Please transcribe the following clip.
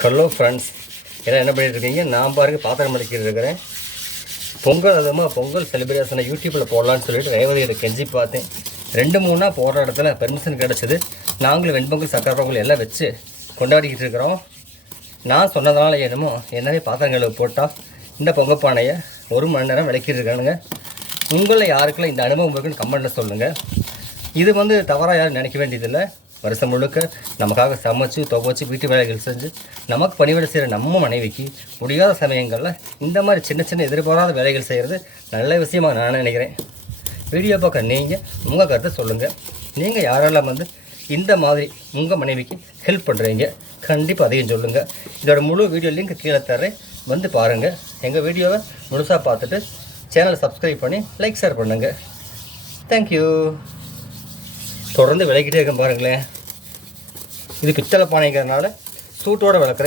Hello friends, எல்லாம் என்ன பண்ணிட்டு இருக்கீங்க? நான் பாருங்க பாத்திரம் மடிக்கிட்டு இருக்கிறேன். பொங்கல் அதுமாக பொங்கல் செலிப்ரேஷனை யூடியூப்பில் போடலான்னு சொல்லிட்டு ரேவதியோட கெஞ்சி பார்த்தேன். 2-3 நாள் போடுற இடத்துல பெர்மிஷன் கிடச்சிது. நாங்களும் வெண்பொங்கல் சக்கரை பொங்கல் எல்லாம் வச்சு கொண்டாடிக்கிட்டு இருக்கிறோம். நான் சொன்னதுனால என்னமோ என்னவே பாத்திரங்களுக்கு போட்டால் இந்த பொங்கல் பானையை 1 மணி நேரம் விளக்கிட்டு இருக்கானுங்க. உங்களில் யாருக்கெல்லாம் இந்த அனுபவம் இருக்குன்னு கமெண்ட்டில் சொல்லுங்கள். இது தவறாக யாரும் நினைக்க வேண்டியதில்லை. வருஷம் முழுக்க நமக்காக சமைச்சு துவைச்சி வீட்டு வேலைகள் செஞ்சு நமக்கு பணிவிடை செய்கிற நம்ம மனைவிக்கு முடியாத சமயங்களில் இந்த மாதிரி சின்ன சின்ன எதிர்பாராத வேலைகள் செய்கிறது நல்ல விஷயமாக நான் நினைக்கிறேன். வீடியோ பார்க்க நீங்கள் உங்கள் கருத்தை சொல்லுங்கள். நீங்கள் யாரெல்லாம் இந்த மாதிரி உங்கள் மனைவிக்கு ஹெல்ப் பண்ணுறீங்க கண்டிப்பாக அதையும் சொல்லுங்கள். இதோட முழு வீடியோ லிங்க் கீழே தர்றேன், பாருங்கள். எங்கள் வீடியோவை முழுசாக பார்த்துட்டு சேனலை சப்ஸ்கிரைப் பண்ணி லைக் ஷேர் பண்ணுங்கள். தேங்க்யூ. தொடர்ந்து விளக்கிட்டே இருக்கேன் பாருங்களேன். இது பித்தளை பானைங்கிறதுனால சூட்டோடு விளக்குறேன்.